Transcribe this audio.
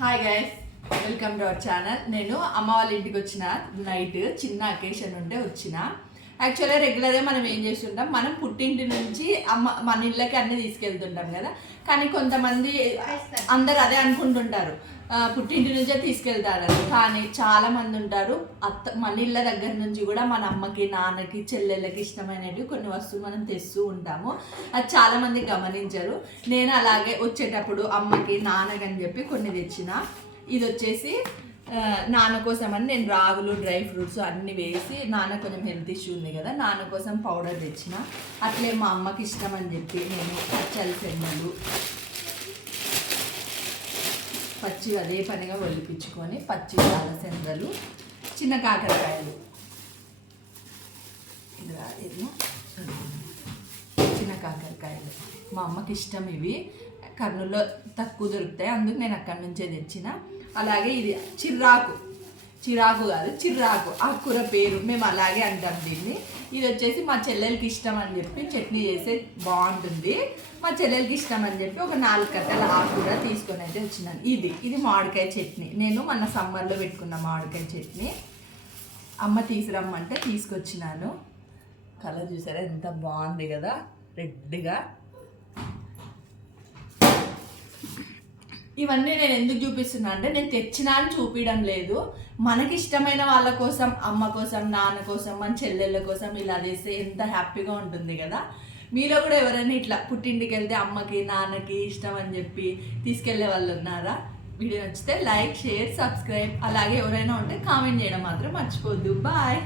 Hi guys, welcome to our channel. నేను అమ్మ వాళ్ళ ఇంటికి వచ్చిన నైట్ చిన్న అకేషన్ ఉంటే వచ్చిన. యాక్చువల్గా రెగ్యులర్గా మనం ఏం చేస్తుంటాం, మనం పుట్టింటి నుంచి మన ఇళ్ళకి అన్నీ తీసుకెళ్తుంటాం కదా. కానీ కొంతమంది అందరు అదే అనుకుంటుంటారు, పుట్టింటి నుంచే తీసుకెళ్తారని. కానీ చాలా మంది ఉంటారు మన ఇళ్ళ దగ్గర నుంచి కూడా మన అమ్మకి, నాన్నకి, చెల్లెళ్ళకి ఇష్టమైనవి కొన్ని వస్తువులు మనం తెస్తూ ఉంటాము. అది చాలా మంది గమనించరు. నేను అలాగే వచ్చేటప్పుడు అమ్మకి, నాన్నకి అని చెప్పి కొన్ని తెచ్చిన. ఇది వచ్చేసి నాన్న కోసం అని నేను రాగులు, డ్రై ఫ్రూట్స్ అన్నీ వేసి, నాన్న కొంచెం హెల్త్ ఇష్యూ ఉంది కదా, నాన్న కోసం పౌడర్ తెచ్చిన. అట్లే మా అమ్మకి ఇష్టం అని చెప్పి నేను పచ్చలి శనగలు పచ్చి అదే పనిగా ఒలిపించుకొని పచ్చి శనగలు, చిన్న కాకరకాయలు, ఇది చిన్న కాకరకాయలు మా అమ్మకి ఇష్టం. ఇవి కర్నూలులో తక్కువ దొరుకుతాయి, అందుకు నేను అక్కడి నుంచే తెచ్చిన. అలాగే ఇది చిరాకు కాదు చిర్రాకు ఆకుకూర పేరు, మేము అలాగే అంటాం దీన్ని. ఇది వచ్చేసి మా చెల్లెలకి ఇష్టం అని చెప్పి చట్నీ చేసే బాగుంటుంది. మా చెల్లెలకి ఇష్టం అని చెప్పి ఒక 4 కట్టల ఆకుకూర తీసుకొని అయితే వచ్చినాను. ఇది మామిడికాయ చట్నీ, నేను మొన్న సమ్మర్లో పెట్టుకున్న మామిడికాయ చట్నీ. అమ్మ తీసుకురమ్మంటే తీసుకొచ్చినాను. కలర్ చూసారా ఎంత బాగుంది కదా, రెడ్గా. ఇవన్నీ నేను ఎందుకు చూపిస్తున్నా అంటే, నేను తెచ్చినా అని చూపించడం లేదు, మనకి ఇష్టమైన వాళ్ళ కోసం, అమ్మ కోసం, నాన్న కోసం, మన చెల్లెళ్ళ కోసం ఇలా చేస్తే ఎంత హ్యాపీగా ఉంటుంది కదా. మీలో కూడా ఎవరైనా ఇట్లా పుట్టింటికి వెళ్తే అమ్మకి, నాన్నకి ఇష్టం అని చెప్పి తీసుకెళ్లే వాళ్ళు ఉన్నారా? వీడియో నచ్చితే లైక్, షేర్, సబ్స్క్రైబ్, అలాగే ఎవరైనా ఉంటే కామెంట్ చేయడం మాత్రం మర్చిపోద్దు. బాయ్.